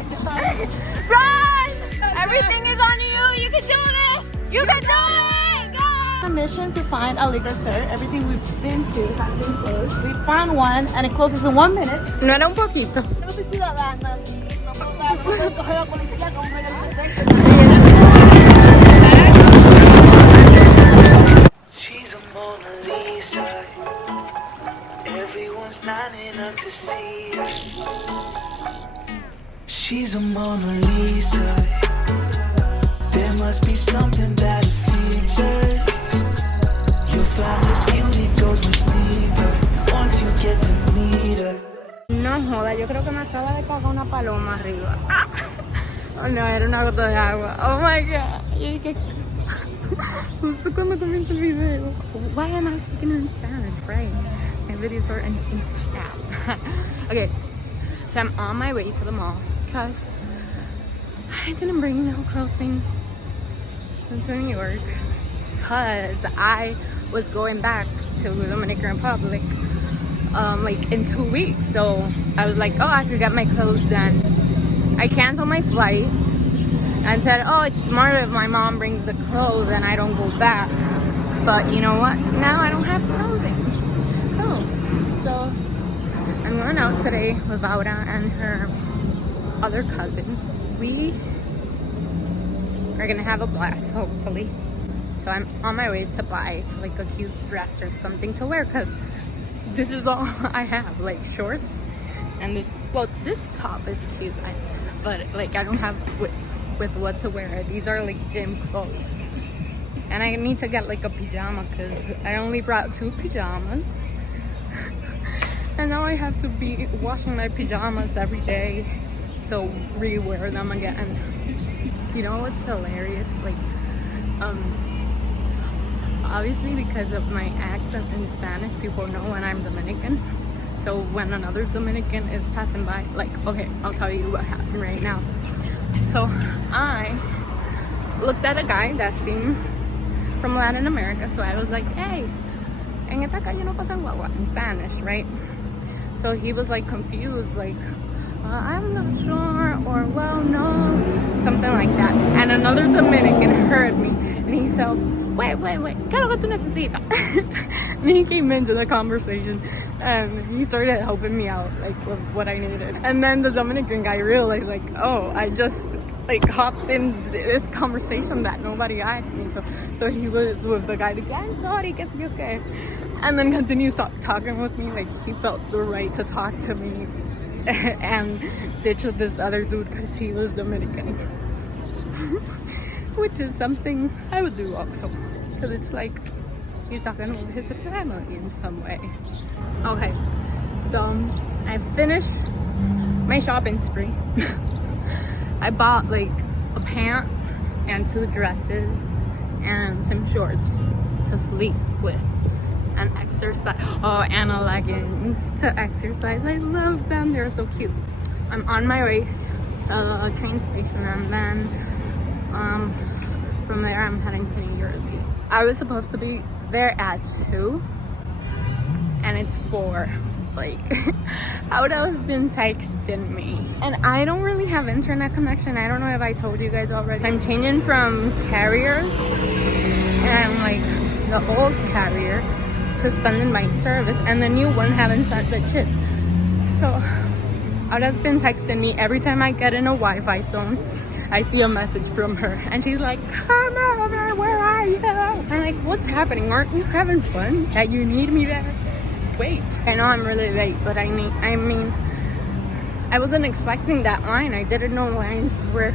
Run! Everything is on you. You can do this. You can do it. Go! A mission to find a liquor store. Everything we've been to has been closed. We found one and it closes in 1 minute. No era un poquito. No soy ciudadana. No puedo coger a la policía como una cerveza. She's a Mona Lisa. Everyone's lining up to see her. She's a Mona Lisa. There must be something about her features. You'll find the beauty goes much deeper once you get to meet her. No joda, yo creo que me acaba de cagar una paloma arriba. Oh no, era una gota de agua. Oh my god. Yo dije, justo cuando comienza el video. Why am I speaking in Spanish, right? My videos are in English now. Okay, so I'm on my way to the mall because I didn't bring no clothing to New York because I was going back to the Dominican Republic like in 2 weeks. So I was like, oh, I could get my clothes done. I canceled my flight and said, oh, it's smarter if my mom brings the clothes and I don't go back. But you know what? Now I don't have clothing. Oh, so I'm going out today with Aura and her other cousin. We are gonna have a blast, hopefully. So I'm on my way to buy like a cute dress or something to wear because this is all I have, like shorts and this. Well, this top is cute, but like I don't have with what to wear. These are like gym clothes, and I need to get like a pajama because I only brought 2 pajamas, and now I have to be washing my pajamas every day to re-wear them again. You know what's hilarious? Like, obviously because of my accent in Spanish, people know when I'm Dominican. So when another Dominican is passing by, like, okay, I'll tell you what happened right now. So I looked at a guy that seemed from Latin America. So I was like, hey, en esta calle no pasa guagua, in Spanish, right? So he was like confused, like, I'm not sure, or well, no, something like that. And another Dominican heard me and he said, wait, ¿qué es lo que tú necesitas? And he came into the conversation and he started helping me out, like, with what I needed. And then the Dominican guy realized, like, oh, I just, like, hopped in this conversation that nobody asked me to. So he was with the guy, like, yeah, I'm sorry, que sé yo qué. And then continued talking with me, like, he felt the right to talk to me and ditch this other dude because he was Dominican. Which is something I would do also, because it's like he's talking with his family in some way. Okay, so I finished my shopping spree. I bought like a pant and 2 dresses and some shorts to sleep with and exercise. Oh, and a leggings to exercise. I love them, they're so cute. I'm on my way to a train station and then from there I'm heading to New Jersey. I was supposed to be there at 2 and it's 4. Like, Aura has been texting me and I don't really have internet connection. I don't know if I told you guys already. I'm changing from carriers and like the old carrier suspended my service and the new one haven't sent the chip. So Aura's been texting me every time I get in a Wi-Fi zone. I see a message from her and she's like, come over, where are you? I'm like, what's happening? Aren't you having fun that you need me there? Wait, I know I'm really late, but I mean I wasn't expecting that line. I didn't know lines were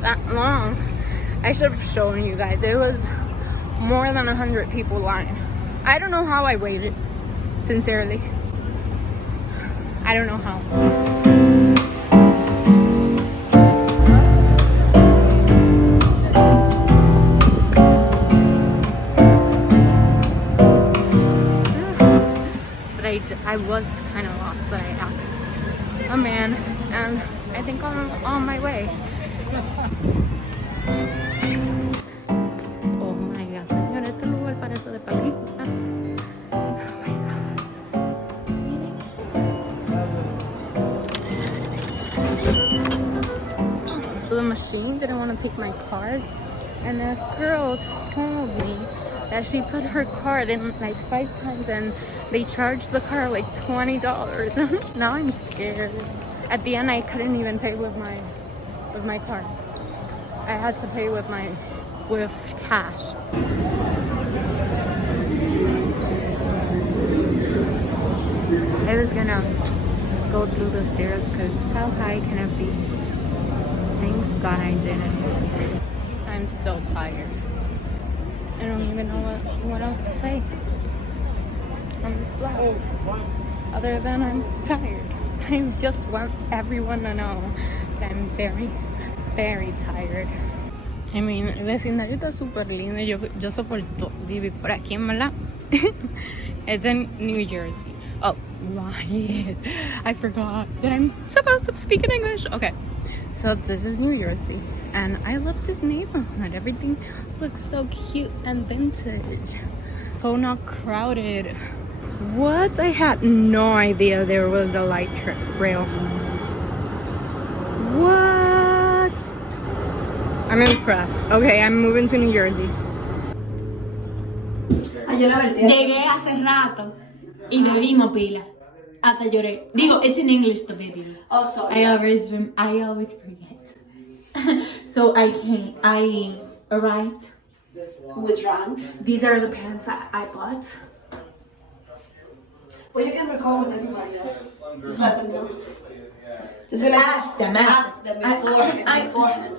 that long. I should have shown you guys. It was more than 100 people line. I don't know how I waited, sincerely. I don't know how. I was kind of lost, but I asked a man, and I think I'm on my way. Oh my god, señor, este lugar parece de película. Oh my god. Miren. the machine didn't want to take my card. And the girl told me that she put her card in like 5 times and they charged the car like $20. Now I'm scared. At the end, I couldn't even pay with my card. I had to pay with cash. I was gonna go through the stairs because how high can it be? Thanks God I didn't. I'm so tired. I don't even know what else to say on this vlog. Other than I'm tired. I just want everyone to know that I'm very, very tired. I mean, el vecindario está súper lindo. Yo soporto vivir por aquí, en verdad. It's in New Jersey. Oh, right. I forgot that I'm supposed to speak in English. Okay. So this is New Jersey. And I love this neighborhood. Everything looks so cute and vintage. So not crowded. What? I had no idea there was a light rail. What? I'm impressed. Okay, I'm moving to New Jersey. Llegué hace rato y bebimos pila. Hasta lloré. Digo, it's in English the baby. Oh, sorry. I always forget. So I arrived. Who's wrong? These are the pants I bought. Well, you can record with everybody else. Just let them know. Just be like, Ask them. beforehand.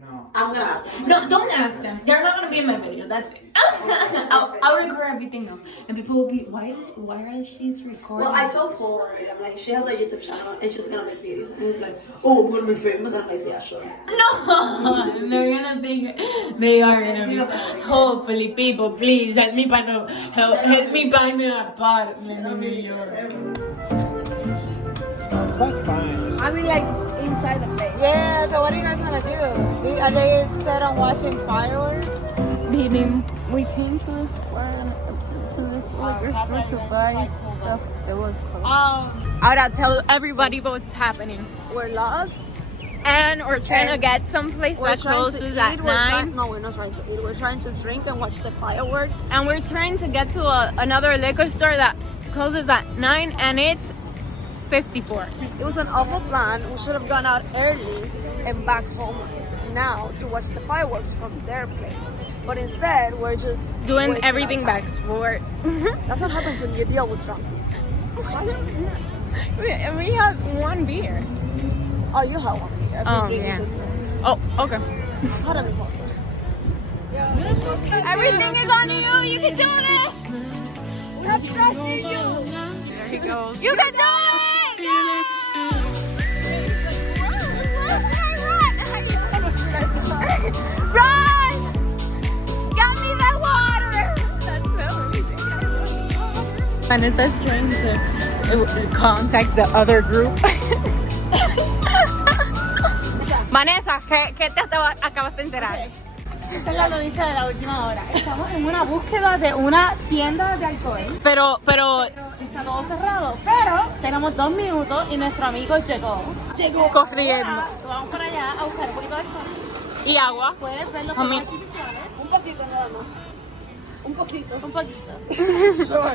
No. I'm gonna ask them. No, don't ask them. They're not gonna be in my video. That's it. I'll record everything though, and people will be, why are she recording? Well, I told Paul already. I'm like, she has a YouTube channel and she's gonna make videos. And he's like, oh, I'm gonna be famous. I'm like, yeah, sure. No, they're gonna think they are gonna be. Hopefully, people, please help me buy me an apartment in New York. That's fine. I mean, like, inside the place. Yeah, so what are you guys gonna do? Are they set on watching fireworks? We came to the square, to this liquor store to buy stuff. It was closed. I gotta tell everybody what's happening. We're lost and we're trying to get someplace that closes at 9. No, we're not trying to eat. We're trying to drink and watch the fireworks. And we're trying to get to another liquor store that closes at 9 and it's 54. It was an awful plan. We should have gone out early and back home now to watch the fireworks from their place. But instead, we're just Doing wasting everything our time. back sport. That's what happens when you deal with drunk people. And we have one beer. Oh, you have one here. Oh, yeah. Oh, okay. How do we possible? Everything is on you. You can do this. We have trust in you. There he goes. You can do it. Run! Get me the water! That's so amazing. Vanessa's trying to contact the other group. Vanessa, ¿qué te acabas de enterar? Esta es la noticia de la última hora. Estamos en una búsqueda de una tienda de alcohol. Pero Está todo cerrado, pero tenemos 2 minutos y nuestro amigo llegó. corriendo. Ahora, vamos para allá a buscar un poquito de alcohol. Y agua. Puedes ver los A mí. fuegos artificiales. Un poquito nada más. Un poquito. Un poquito.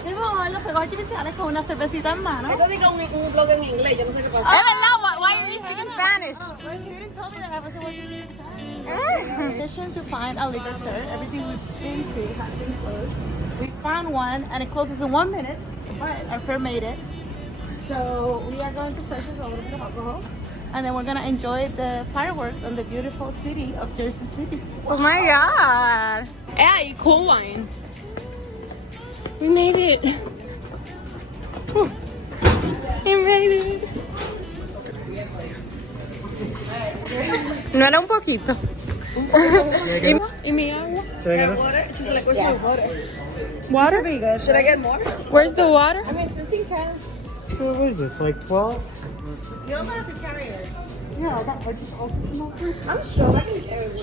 Y vamos a ver los fuegos artificiales con una cervecita en mano. Esto diga un blog en inglés, yo no sé qué pasa. Es verdad, why are you speaking Spanish? Well, you didn't tell me that I wasn't working in addition to find a liquor store, everything we've been to has been closed. We found one and it closes in 1 minute, but our friend made it. So we are going to purchase a little bit of alcohol and then we're going to enjoy the fireworks on the beautiful city of Jersey City. Oh my god. Hey, cool wines. We made it. Whew. We made it. No era un poquito. ¿Y mi agua? Water? She's like, where's my water? Water? Should I get more? Where's the water? I mean, 15 cans. So what is this, like 12? You don't have to carry it. Yeah, that would just open them up. I'm strong, I can carry it.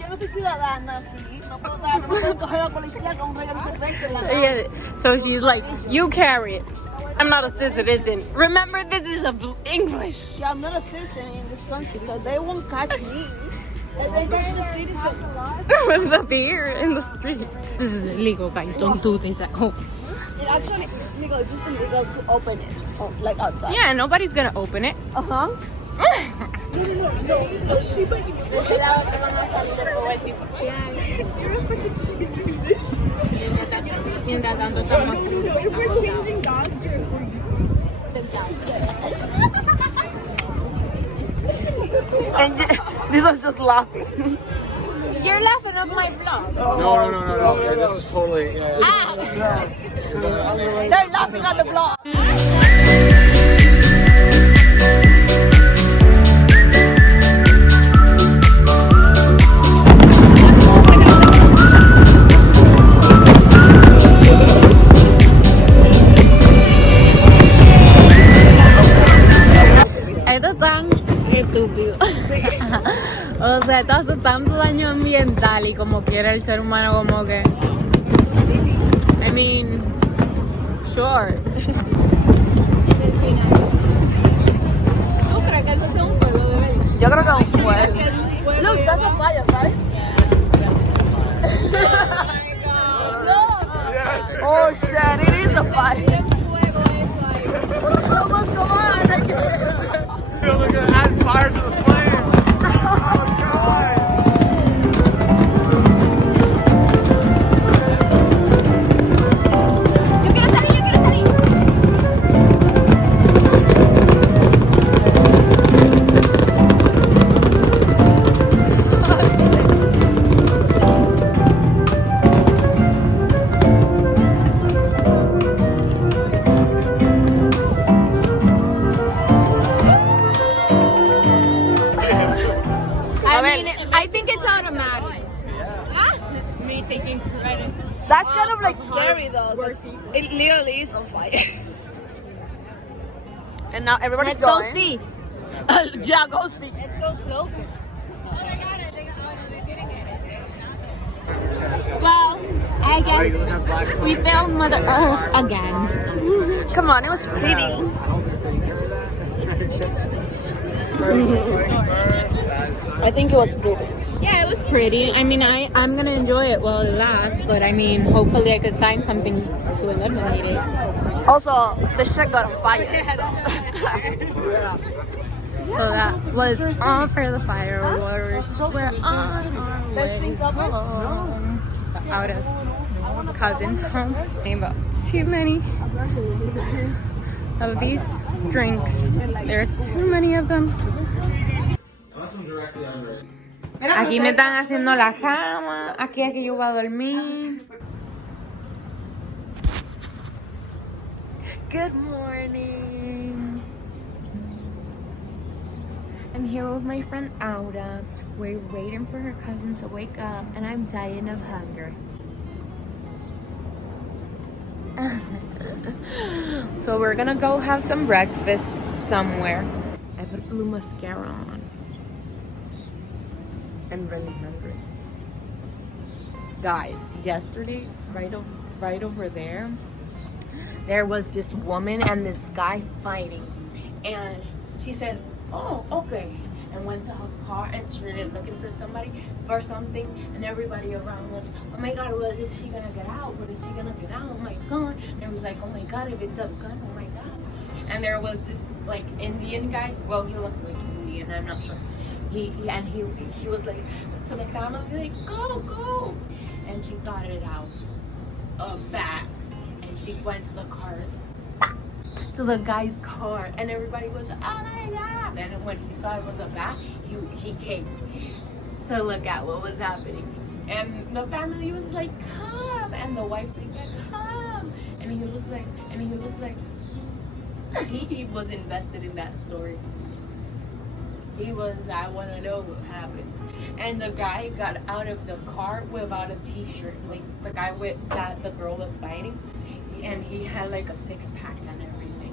Yo no soy ciudadana aquí. No puedo coger a la policía con un regalo de cerveza en la mano. Yeah. So she's like, you carry it. I'm not a citizen. Remember, this is English. Yeah, I'm not a citizen in this country, so they won't catch me. And they catch the citizen. With the beer in the street. This is illegal, guys. Don't do this at home. It actually is legal. It's just illegal to open it, like outside. Yeah, nobody's gonna open it. Uh-huh. And this was just laughing. You're laughing at my vlog. No. Yeah, this is totally. They're laughing at the vlog. Esto es tan estúpido. O sea, esto hace tanto daño ambiental y como quiera el ser humano como que... I mean, sure. ¿Tú crees que eso sea un fuego de verdad? Yo creo que es un fuego. Look, that's a fire, right? Oh shit, it is a fire. What the hell was going on? Look at add fire to the flame. Oh God. Yo quiero salir. I think it's automatic. Me taking credit. That's kind of like scary though. 'Cause it literally is on fire. And now everybody's Let's go going. see. Yeah, go see. Let's go closer. Well, I guess we found Mother Earth again. Come on, it was pretty. I think it was pretty. Yeah, it was pretty. I mean, I'm gonna enjoy it while it lasts, but I mean, hopefully I could find something to eliminate it. Also, the shit got on fire. So that was all for the fireworks. We're on our way home. Aura's cousin home. About too many of these drinks. There's too many of them. Aquí me están haciendo la cama. Aquí es que yo voy a dormir. Good morning. I'm here with my friend Aura. We're waiting for her cousin to wake up, and I'm dying of hunger. So we're gonna go have some breakfast somewhere. I put blue mascara on. I'm really hungry. Guys, yesterday, right over there was this woman and this guy fighting. And she said, oh, okay. And went to her car and started looking for something. And everybody around was, oh my God, what is she gonna get out? What is she gonna get out? Oh my God. And it was like, oh my God, if it's a gun, oh my God. And there was this like Indian guy. Well, he looked like Indian, I'm not sure. He was like to the family, like, go. And she got it out a bat. And she went to the cars, to the guy's car, and everybody was, oh my God. And when he saw it was a bat, he came to look at what was happening. And the family was like, come. And the wife was like, come. And he was like, he was invested in that story. He was, I want to know what happens. And the guy got out of the car without a t-shirt. Like the guy with that the girl was fighting. And he had like a 6-pack and everything.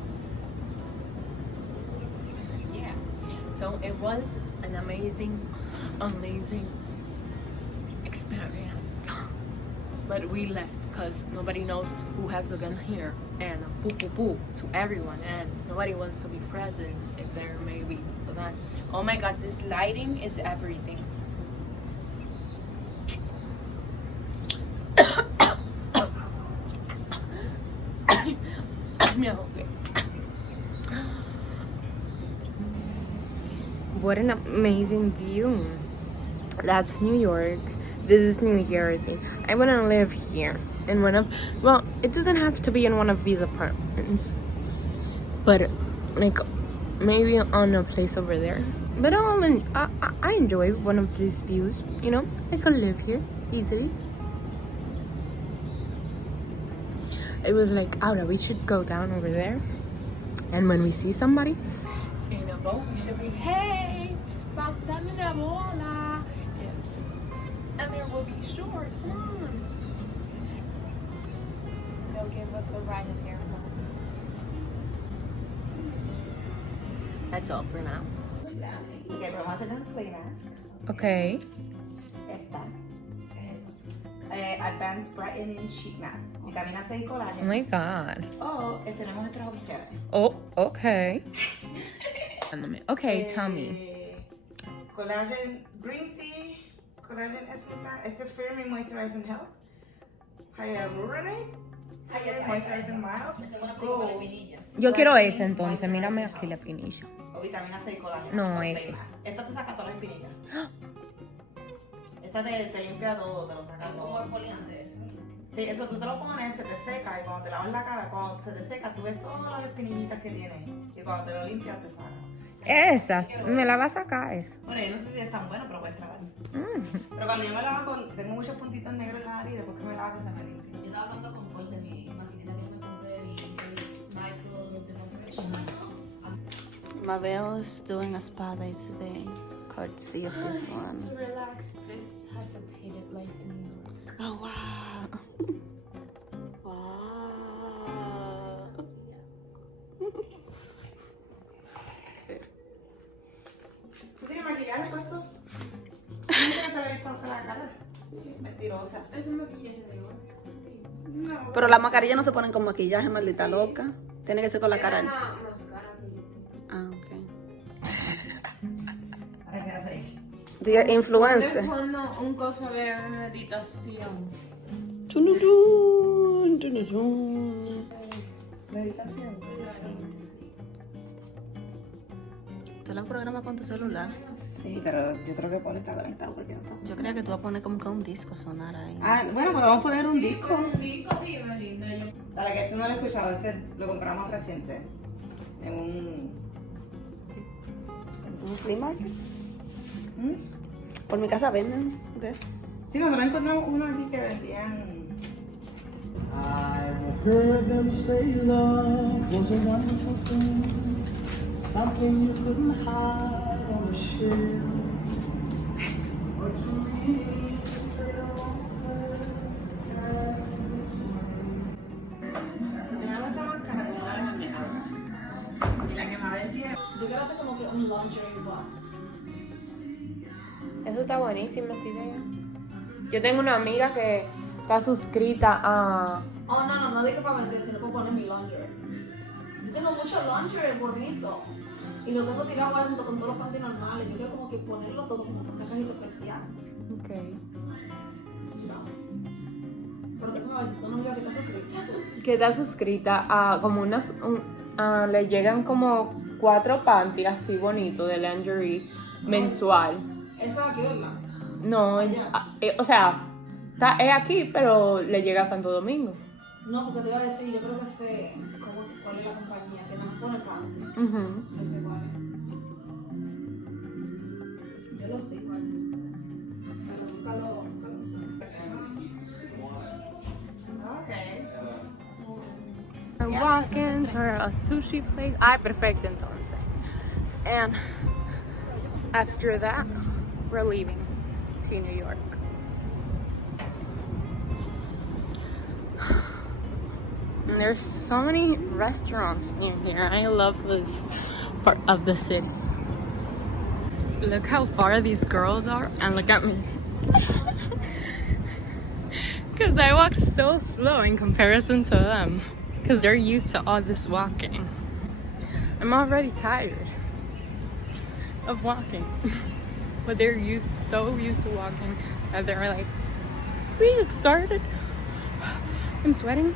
Yeah. So it was an amazing experience. But we left because nobody knows who has a gun here, and boo boo boo to everyone, and nobody wants to be present if there may be a gun. Oh my god, this lighting is everything. What an amazing view. That's New York. This is New Jersey. I want to live here in one of, well, it doesn't have to be in one of these apartments, but like maybe on a place over there. But I enjoy one of these views, you know. I could live here easily. It was like, Aura, we should go down over there, and when we see somebody In a boat, you should be, hey, vamos dando una bola. And there will be short. Come on. They'll give us a ride in there. That's all for now. Okay, pero vamos a hacer unas playlists. Okay. Esta es Advanced Brightening Sheet Mask. Vitamina C y Oh colágeno. my god. O tenemos estas opciones. Oh, okay. Okay, tell me. Collagen Green Tea, Collagen Essence Mask, este Firming Moisturizing Health, Hyaluronate, Moisturizing Mild, Gold. Yo quiero ese entonces, mírame aquí la pinilla. O vitamina C y colágeno. No, Son es seis que- más. Esta te saca todas las espinillas. Esta te limpia todo, te lo saca todo. Como exfoliante. Sí, eso tú te lo pones, se te seca y cuando te lavas la cara, cuando se te seca, tú ves todas las espinillitas que tiene y cuando te lo limpias te saca. Esas, me la vas a sacar esa. Bueno, yo no sé si es tan bueno, pero puedes tratar. Pero cuando yo me lavo, tengo muchos puntitos negros en la nariz y después que me lavo se me limpia. Yo estaba hablando con Paul de mi maquinita que me compré, mi micro de Mabel is doing a spa day today, courtesy of this one. To relax, this has a tainted life in New York. Oh wow! Wow! ¿Tú tienes maquillaje puesto? ¿Nunca te lo he visto hasta la cara? Mentirosa. Es un maquillaje de oro. No. Pero las mascarillas no se ponen con maquillaje, maldita loca. Tiene que ser con la cara. Ah, ok. Ahora quédate ahí. The influencer. Cuando un cosa de meditación. Tunutun, tunutun. Meditación. ¿Tú la programas con tu celular? Sí, pero yo creo que Paul está conectado porque no está. Yo creía que tú vas a poner como que un disco a sonar ahí. Ah, bueno, pues vamos a poner un disco. Un disco, dime, linda. Dale, que este no lo he escuchado, este lo compramos reciente. En un flea market. ¿Mm? Por mi casa venden de eso. Sí, nosotros encontramos uno aquí que vendían. I've heard them say love was a wonderful thing, something you couldn't hide on a shelf. But you read the Tenemos esta máscara que no la dejan de ahora. Y la que Mabel tiene. Yo quiero hacer como que un lingerie box. Eso está buenísima esa idea. Yo tengo una amiga que está suscrita a... Oh, no digo para vender, sino para poner mi lingerie. Yo tengo mucho lingerie bonito. Y lo tengo tirado ahí junto con todos los panties normales. Yo quiero como que ponerlo todo como una cajita especial. Ok. No. Pero déjame ver si tú no me digas que estás suscrita. Que está suscrita a como unas... le llegan como 4 panties así bonitos de lingerie mensual. Eso es aquí, ¿verdad? No, o sea, es aquí, pero le llega a Santo Domingo. No, porque te iba a decir, yo creo que sé cuál es la compañía que nos pone panty. Ujú. Ese cuál es. Yo lo sé igual. Pero nunca lo sé. Ok. We're walking to a sushi place. Ay, perfecto entonces. And after that, we're leaving to New York. And there's so many restaurants near here. I love this part of the city. Look how far these girls are, and look at me. Because I walk so slow in comparison to them. Because they're used to all this walking. I'm already tired of walking. But they're so used to walking that they're like, we just started. I'm sweating.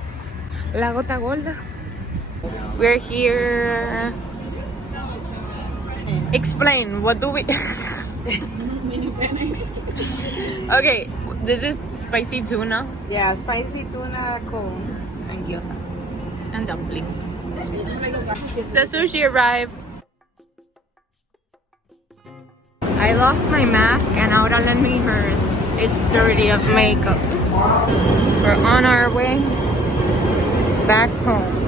La gota gorda. We're here. Explain, what do we... Okay, this is spicy tuna. Yeah, spicy tuna cones and gyoza. And dumplings. The sushi arrived. I lost my mask and ahora lend me hers. It's dirty of makeup. We're on our way back home.